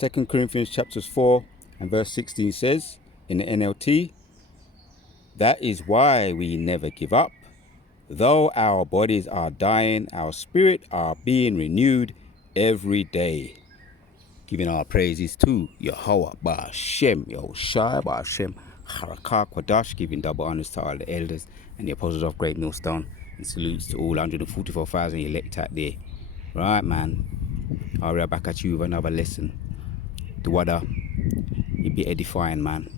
2 Corinthians chapters 4 and verse 16 says in the NLT, that is why we never give up. Though our bodies are dying, our spirit are being renewed every day. Giving our praises to Yahweh Ba'ashem, Yahushai Ba'ashem, Harakah Kwadash, giving double honors to all the elders and the apostles of Great Millstone, and salutes to all 144,000 elect out there. Right, man. I'll be back at you with another lesson. The water, it be edifying, man.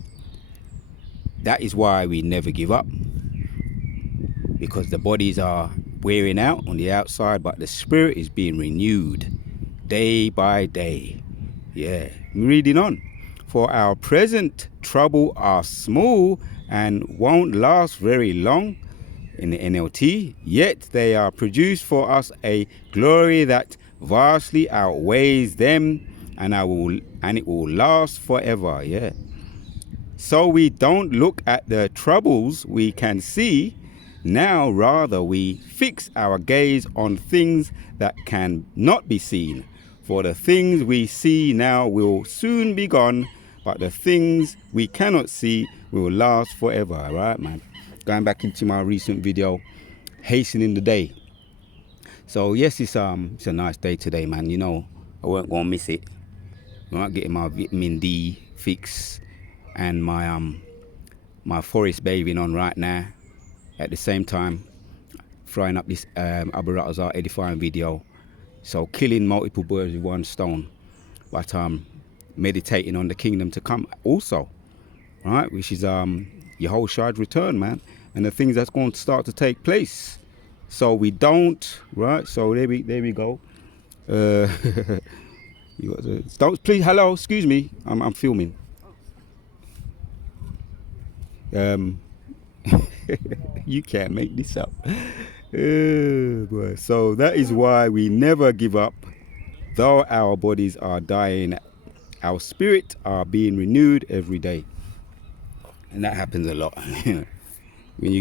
That is why we never give up, because the bodies are wearing out on the outside, but the spirit is being renewed day by day. Yeah, I'm reading on. For our present trouble are small and won't last very long, in the NLT, yet they are produced for us a glory that vastly outweighs them, and it will last forever. Yeah. So we don't look at the troubles we can see now, rather we fix our gaze on things that can not be seen. For the things we see now will soon be gone, but the things we cannot see will last forever. Right, man? Going back into my recent video, hastening the day. So yes, it's a nice day today, man. You know, I weren't gonna miss it. I'm not getting my vitamin D fix and my forest bathing on right now. At the same time, frying up this Abu Ratazar edifying video. So killing multiple birds with one stone, but meditating on the kingdom to come also, right? Which is Yahushua's return, man, and the things that's going to start to take place. So we don't, right? So there we go. You got to, don't, please, hello, excuse me, I'm filming. You can't make this up. Boy. So that is why we never give up. Though our bodies are dying, our spirit are being renewed every day. And that happens a lot. When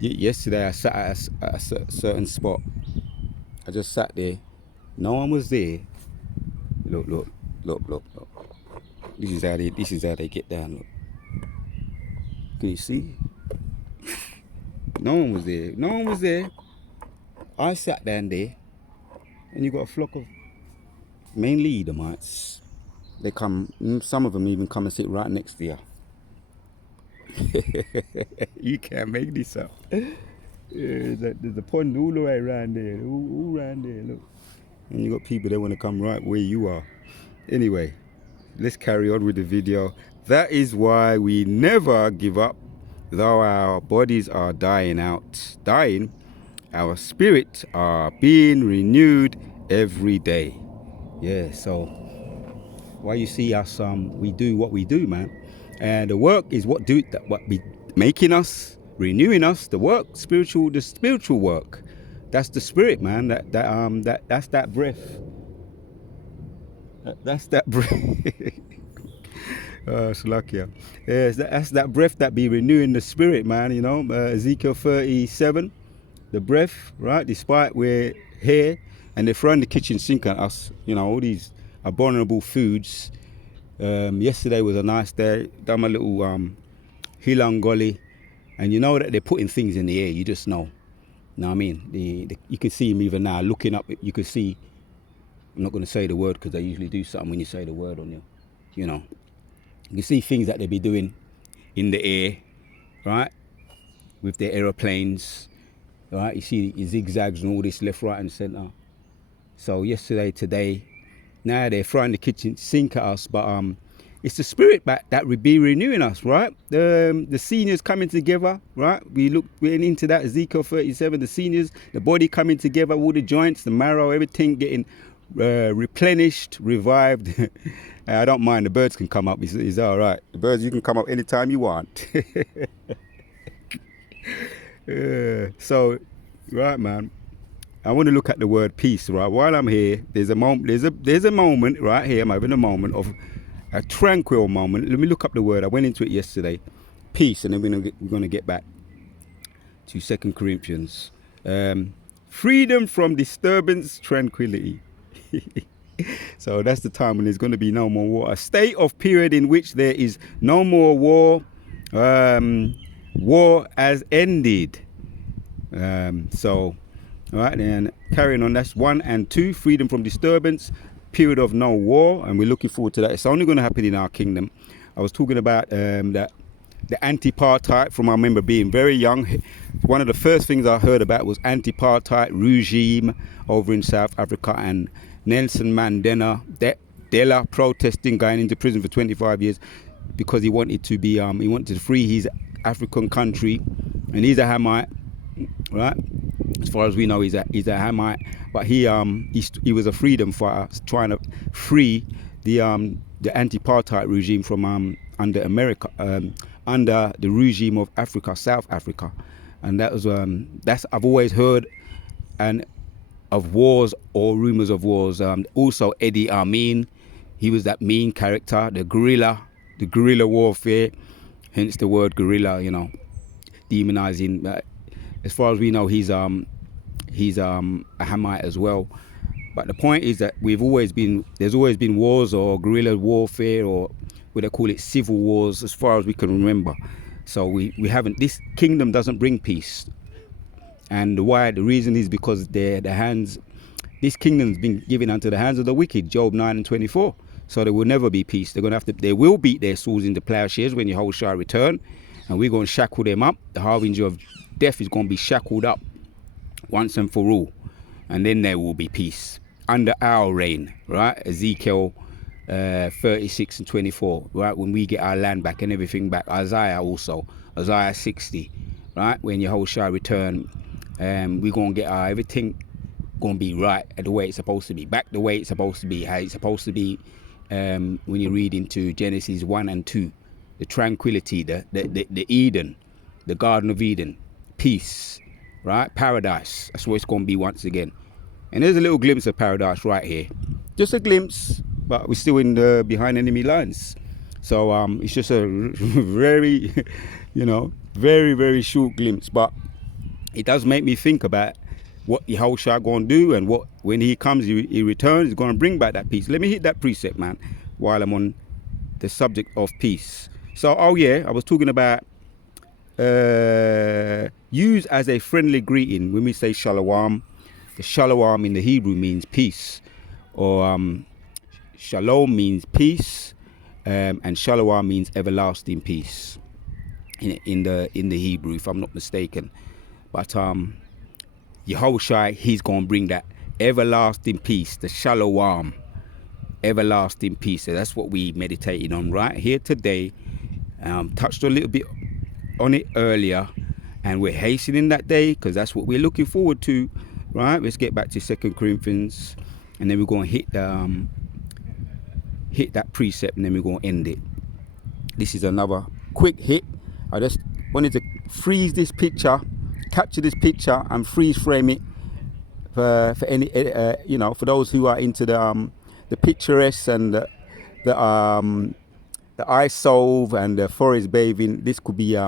yesterday I sat at a certain spot. I just sat there. No one was there. Look. This is how they get down. Look. Can you see? No one was there. I sat down there, and you got a flock of mainly Edomites. They come, some of them even come and sit right next to you. You can't make this up. There's a pond all the way around there, all around there, look. And you got people that want to come right where you are. Anyway, let's carry on with the video. That is why we never give up. Though our bodies are dying, our spirits are being renewed every day. Yeah, so why you see us, we do what we do, man. And the work is what be making us, renewing us. The work, the spiritual work. That's the spirit, man. That's that breath. That's that breath. Salakia. Yes, that's that breath that be renewing the spirit, man. You know, Ezekiel 37, the breath, right? Despite we're here and they're throwing the kitchen sink at us, you know, all these abominable foods. Yesterday was a nice day. Done my little hilangoli, and you know that they're putting things in the air. You just know. You know what I mean? You can see him even now looking up. You can see. I'm not going to say the word because they usually do something when you say the word on you know. You see things that they be doing in the air, right? With their aeroplanes, right? You see zigzags and all this left, right, and center. So yesterday, today, now they're throwing the kitchen sink at us, but it's the spirit back that would be renewing us, right? The seniors coming together, right? We're into that Ezekiel 37. The seniors, the body coming together, all the joints, the marrow, everything getting replenished, revived. I don't mind. The birds can come up. It's all right. The birds, you can come up anytime you want. So, right, man. I want to look at the word peace, right? While I'm here, there's a moment right here. I'm having a moment of a tranquil moment. Let me look up the word. I went into it yesterday. Peace, and then we're going to get back to 2 Corinthians. Freedom from disturbance, tranquility. So that's the time when there's going to be no more war. A state of period in which there is no more war. War has ended. So, all right, then carrying on. That's 1 and 2. Freedom from disturbance. Period of no war, and we're looking forward to that. It's only going to happen in our kingdom. I was talking about that the anti-apartheid from I remember being very young. One of the first things I heard about was anti-apartheid regime over in South Africa, and Nelson Mandela protesting, going into prison for 25 years because he wanted to be he wanted to free his African country, and he's a Hamite, right? As far as we know, he's a Hamite, but he was a freedom fighter trying to free the anti-apartheid regime from under America, under the regime of Africa, South Africa, and that was that's I've always heard and of wars or rumors of wars. Also Idi Amin, he was that mean character, the guerrilla warfare, hence the word guerrilla, you know, demonizing. As far as we know, he's a Hamite as well. But the point is that there's always been wars or guerrilla warfare, or what they call it, civil wars, as far as we can remember. So we haven't. This kingdom doesn't bring peace, and the reason is because this kingdom's been given unto the hands of the wicked. Job 9:24. So there will never be peace. They will beat their swords into plowshares when Yahushua return, and we're going to shackle them up. The harbinger of death is going to be shackled up once and for all, and then there will be peace under our reign, right? Ezekiel 36:24, right? When we get our land back and everything back. Isaiah 60, right? When Yahushua return, we're gonna get our everything gonna be right at the way it's supposed to be, back the way it's supposed to be, how it's supposed to be. When you read into Genesis 1 and 2, the tranquility, the Eden, the Garden of Eden, peace, right? Paradise. That's what it's going to be once again. And there's a little glimpse of paradise right here. Just a glimpse, but we're still in the behind enemy lines. So it's just a very, very, very short glimpse. But it does make me think about what Yahushua going to do, and what when he comes, he returns, he's going to bring back that peace. Let me hit that precept, man, while I'm on the subject of peace. So, I was talking about use as a friendly greeting when we say shalom. The shalom in the Hebrew means peace, or shalom means peace, and shalom means everlasting peace in the Hebrew, if I'm not mistaken. But Yahushua, he's going to bring that everlasting peace, the shalom, everlasting peace. So that's what we meditated on right here today. Touched a little bit on it earlier, and we're hastening that day because that's what we're looking forward to, right? Let's get back to 2 Corinthians, and then we're going to hit that precept, and then we're going to end it. This is another quick hit. I just wanted to freeze this picture, capture this picture, and freeze frame it for any for those who are into the picturesque and the ice solve and the forest bathing. This could be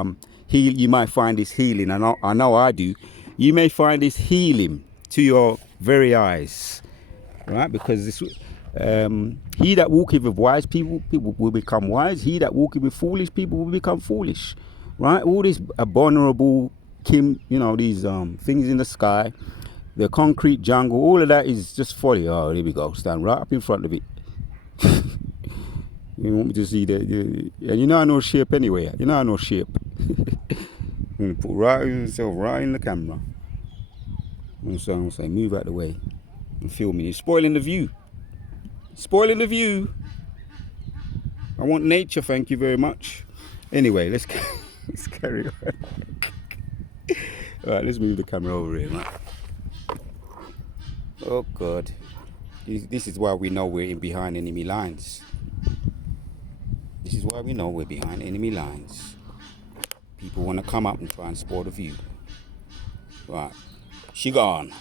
you might find this healing. I know I do. You may find this healing to your very eyes, right? Because this he that walketh with wise people will become wise. He that walketh with foolish people will become foolish, right? All this abominable these things in the sky, the concrete jungle, all of that is just folly. Oh, here we go. Stand right up in front of it. You want me to see that? And I know shape anyway. I know shape. I'm gonna put yourself right in the camera. I'm say, move out the way and film me. You're spoiling the view. Spoiling the view. I want nature, thank you very much. Anyway, let's carry on. All right, let's move the camera over here, man. Oh God, this is why we know we're in behind enemy lines. This is why we know we're behind enemy lines. People want to come up and try and spoil the view. Right, she gone.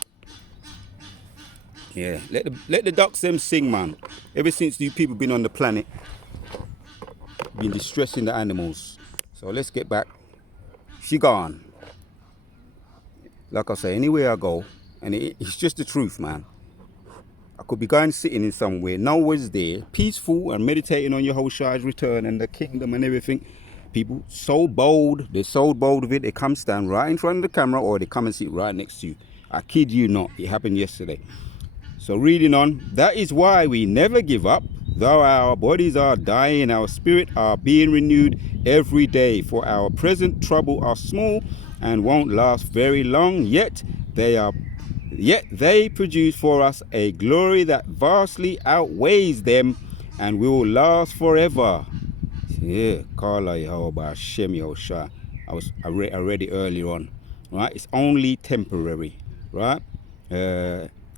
Yeah, let the ducks them sing, man. Ever since you people been on the planet, been distressing the animals. So let's get back. She gone. Like I say, anywhere I go, and it's just the truth, man. I could be going sitting in somewhere, no one's there, peaceful and meditating on Yahushua's return and the kingdom and everything. People so bold, they're so bold of it, they come stand right in front of the camera or they come and sit right next to you. I kid you not, it happened yesterday. So reading on, that is why we never give up. Though our bodies are dying, our spirit are being renewed every day. For our present trouble are small and won't last very long, yet they produce for us a glory that vastly outweighs them and will last forever. Yeah, Kala Yehovah Hashem Yahushua. I read it earlier on, right? It's only temporary, right?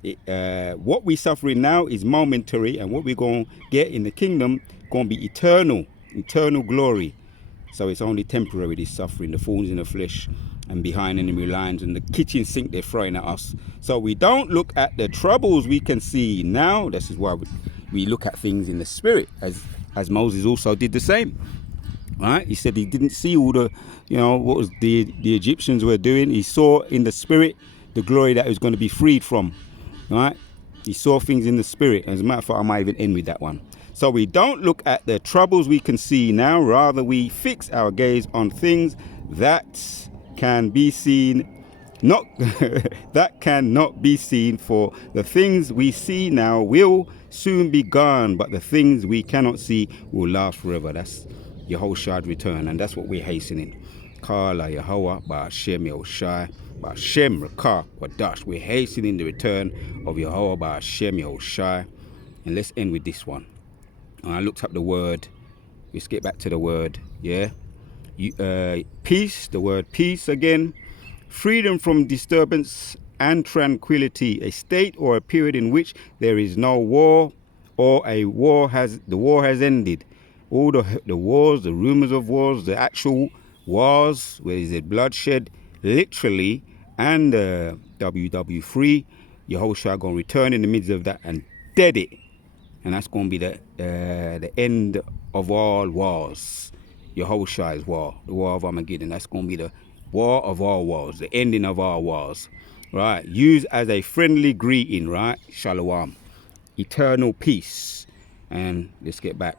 What we're suffering now is momentary, and what we're going to get in the kingdom going to be eternal glory. So it's only temporary, this suffering, the thorns in the flesh and behind enemy lines and the kitchen sink they're throwing at us. So we don't look at the troubles we can see now. This is why we look at things in the spirit, as Moses also did the same. Right? He said he didn't see all the, what was the Egyptians were doing. He saw in the spirit the glory that he was going to be freed from. Right? He saw things in the spirit. As a matter of fact, I might even end with that one. So we don't look at the troubles we can see now. Rather, we fix our gaze on things that can be seen, that cannot be seen. For the things we see now will soon be gone, but the things we cannot see will last forever. That's Yahushua's return, and that's what we're hastening. Kala Yahweh Ba'Shem Yahushai Ba'Shem Rakah Wadash. We're hastening the return of Yahweh Ba'Shem Yahushai. And let's end with this one. I looked up the word. Let's get back to the word. Yeah. Peace. The word peace again. Freedom from disturbance and tranquility. A state or a period in which there is no war, or the war has ended. All the wars, the rumors of wars, the actual wars, where is it bloodshed, literally, and WW3, Yahushua going to return in the midst of that and dead it. And that's going to be the end of all wars. Yahushua's war, the war of Armageddon. That's going to be the war of all wars, the ending of all wars. Right? Used as a friendly greeting, right? Shalom. Eternal peace. And let's get back.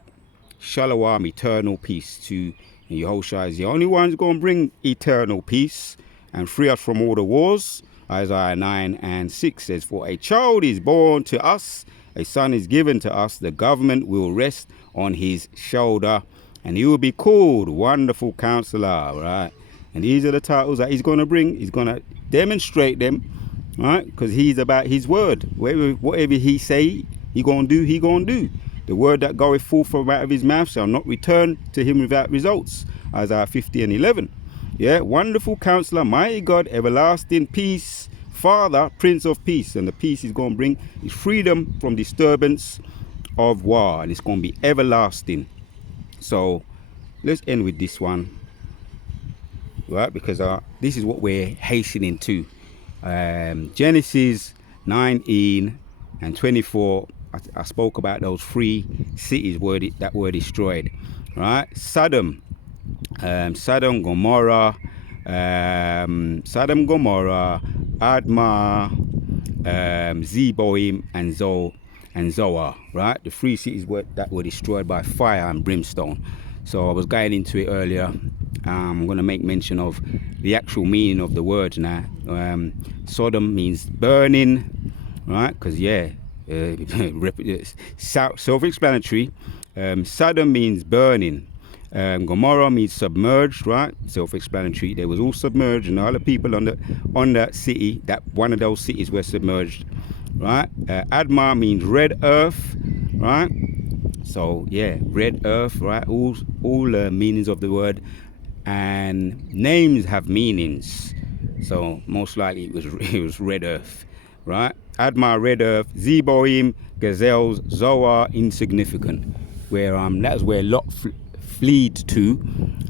Shalom, eternal peace to Yahushua is the only one who's going to bring eternal peace and free us from all the wars. Isaiah 9:6 says, for a child is born to us, a son is given to us, the government will rest on his shoulder, and he will be called Wonderful Counselor, right? And these are the titles that he's going to bring. He's going to demonstrate them, right? Because he's about his word. Whatever he say, he going to do. The word that goeth forth from out of his mouth shall not return to him without results. Isaiah 50:11. Yeah, Wonderful Counselor, Mighty God, Everlasting Peace, Father, Prince of Peace. And the peace he's going to bring is freedom from disturbance of war. And it's going to be everlasting. So let's end with this one. Right, because this is what we're hastening to. Genesis 19:24. I spoke about those 3 cities that were destroyed. Right, Sodom, Gomorrah, Admah, Zeboim, and Zoar. Right, the 3 cities that were destroyed by fire and brimstone. So I was going into it earlier. I'm going to make mention of the actual meaning of the words now. Sodom means burning, right? Because self-explanatory. Sodom means burning. Gomorrah means submerged, right? Self-explanatory. They was all submerged, and all the people on that city, that one of those cities were submerged, right? Admah means red earth, right? So yeah, red earth, right? All meanings of the word, and names have meanings. So most likely it was red earth, right? Admah, red earth. Zeboim, gazelles. Zoar, insignificant. Where that's where Lot fled to,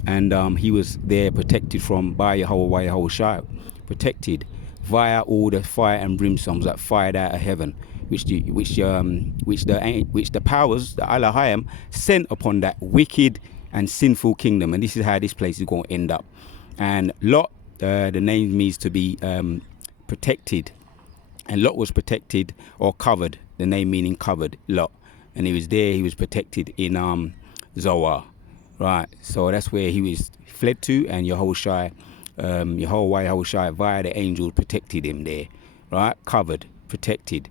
and he was there protected by Yahushua, protected via all the fire and brimstones that fired out of heaven, which the powers, the Elohim, sent upon that wicked and sinful kingdom. And this is how this place is going to end up. And Lot, the name means to be protected, and Lot was protected or covered the name meaning covered, Lot. And he was there, he was protected in Zoar. Right, so that's where he was fled to, and Yahushua, Yahushua via the angels protected him there. Right, covered, protected.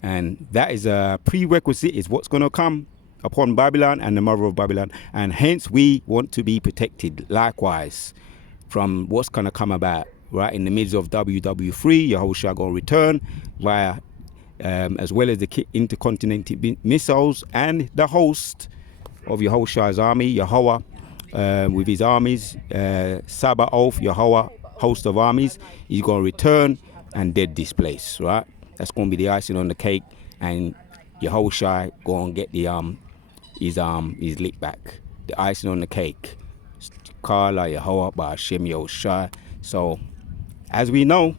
And that is a prerequisite, is what's going to come upon Babylon and the mother of Babylon. And hence we want to be protected likewise from what's going to come about. Right, in the midst of WW3, Yahushua going to return via, as well as the intercontinental missiles and the host of Yahushua's army, Yahweh, with his armies, Sabaoth, Yahweh, host of armies. He's going to return and dead this place, right? That's going to be the icing on the cake, and Yahushua going to get the his lick back, the icing on the cake. Kala Yahweh Ba'Shem Yahushua. So, as we know,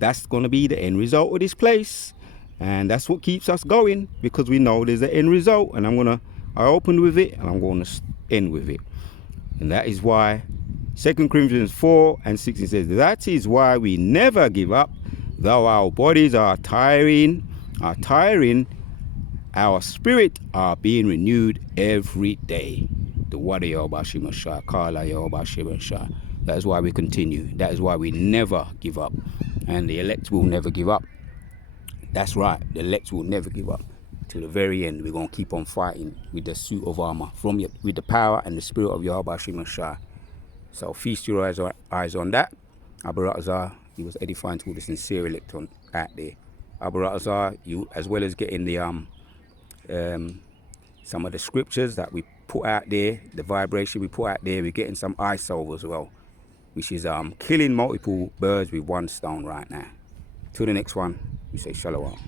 that's going to be the end result of this place, and that's what keeps us going, because we know there's an end result. And I opened with it, and I'm going to end with it, and that is why 2 Corinthians 4:16 says, that is why we never give up, though our bodies are tiring, our spirit are being renewed every day. The water Yahweh Kala Yahweh. That is why we continue. That is why we never give up, and the elect will never give up. That's right, the elect will never give up. To the very end, we're going to keep on fighting with the suit of armor, with the power and the spirit of Yahweh Shemashah. So feast your eyes on that. Abu Ratazar, he was edifying to all the sincere elect out there. Abu Ratazar, you, as well as getting the some of the scriptures that we put out there, the vibration we put out there, we're getting some ISO as well, which is killing multiple birds with one stone right now. Till the next one, we say shalom.